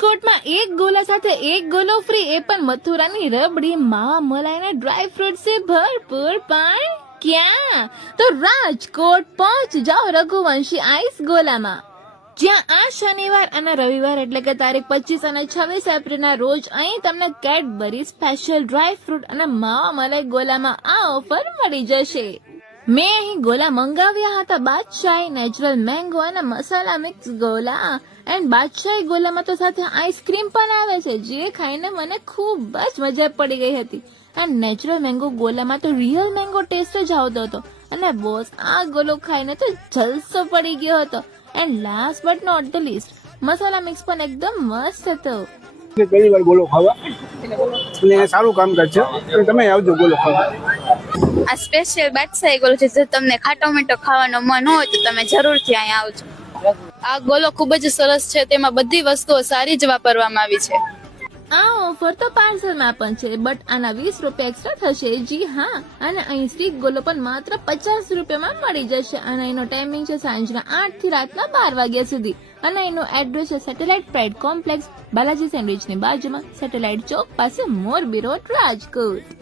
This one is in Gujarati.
રાજકોટમાં એક ગોલા સાથે એક ગોલો ફ્રી, એ પણ મથુરાની રબડી, માવા મલાઈના ડ્રાય ફ્રૂટ से भरपूर पान। ક્યાં? તો રાજકોટ પહોંચ જાઓ રઘુવંશી આઈસ ગોલામાં, જ્યાં આ શનિવાર અને રવિવાર એટલે કે તારીખ 25 અને 26 એપ્રિલના રોજ અહીં તમને કેડબરી સ્પેશિયલ ડ્રાય ફ્રૂટ અને માવા મલાઈ ગોલામાં આ ઓફર મળી જશે। મેં અહીં ગોલા મંગાવ્યા હતા, બાદશાહી નેચરલ મેંગો અને મસાલા મિક્સ ગોલા, એન્ડ બાદશાહી ગોલામાં તો સાથે આઈસ્ક્રીમ પણ આવે છે, જે ખાઈને મને ખૂબ જ મજા પડી ગઈ હતી। એન્ડ નેચરલ મેંગો ગોલામાં તો રિયલ મેંગો ટેસ્ટ જ આવતો હતો, અને બોસ આ ગોલો ખાઈને તો જલસો પડી ગયો હતો। And last but not the least, મસાલા મિક્સ પણ એકદમ મસ્ત હતો। પહેલી વાર ગોલો ખાવા અને સારું કામ કરશે, તમે આવજો ગોલો ખાવા। આ સ્પેશિયલ બાદશાહી ગોલો છે, જો તમને ખાટો મીઠો ખાવાનો મન હોય તો તમે જરૂરથી અહીંયા આવજો। આ ગોલો ખૂબ જ સરસ છે, તેમાં બધી વસ્તુઓ સારી જ વાપરવામાં આવી છે। આ ઓફર તો પાર્સલમાં પણ છે, બટ આના 20 રૂપિયા એક્સ્ટ્રા થશે। જી હા, અને અહીં સ્ટીક ગોલો પણ માત્ર 50 રૂપિયામાં મળી જશે, અને એનો ટાઈમિંગ છે સાંજના 8 થી રાતના 12 વાગ્યા સુધી, અને એનું એડ્રેસ છે સેટેલાઇટ પ્રાઇડ કોમ્પ્લેક્સ, બાલાજી સેન્ડવિચની બાજુમાં, સેટેલાઇટ ચોક પાસે, મોરબી રોડ, રાજકોટ।